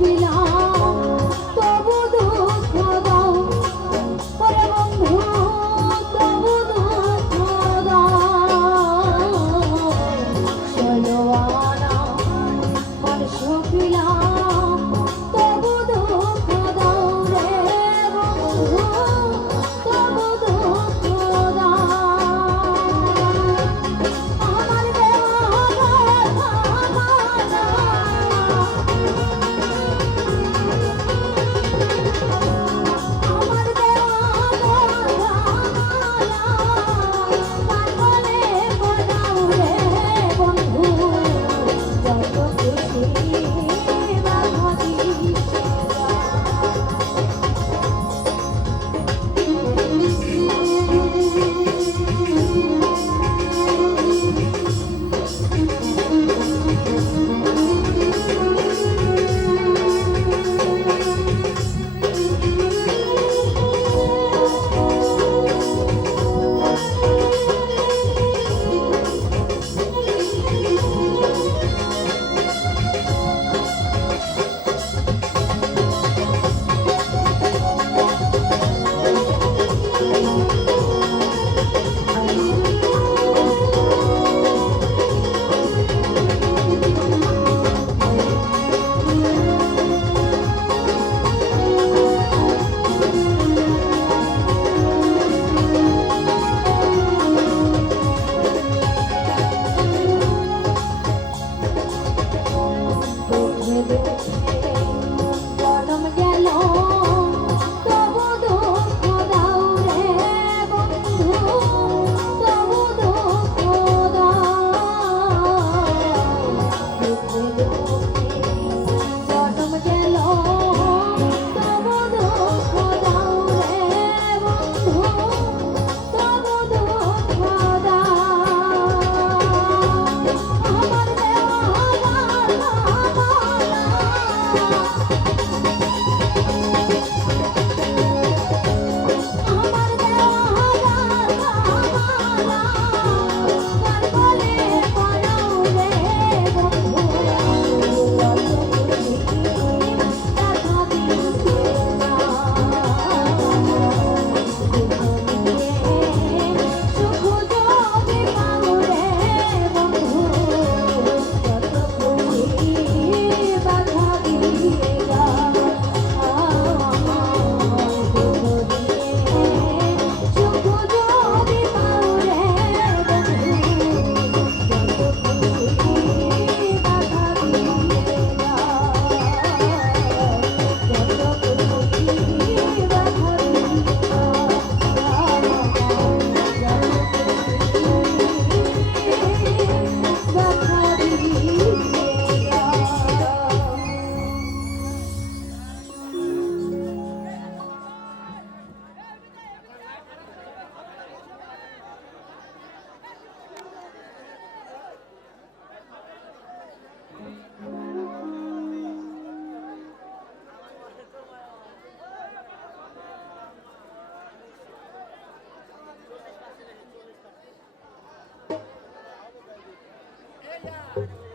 为了 yeah.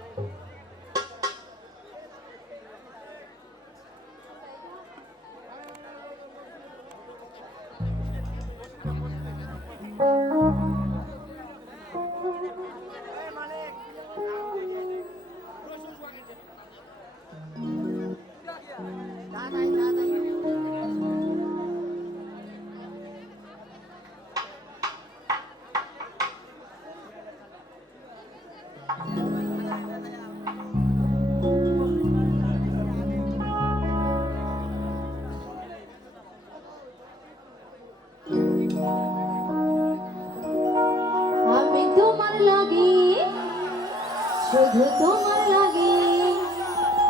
শুধু তোমার লাগে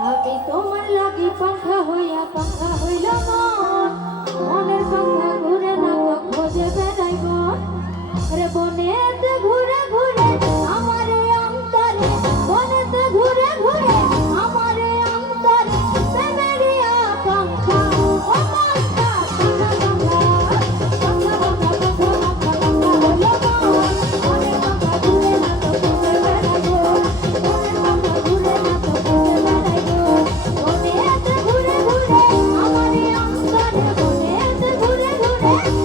আমি তোমার লাগে পাখা Thank.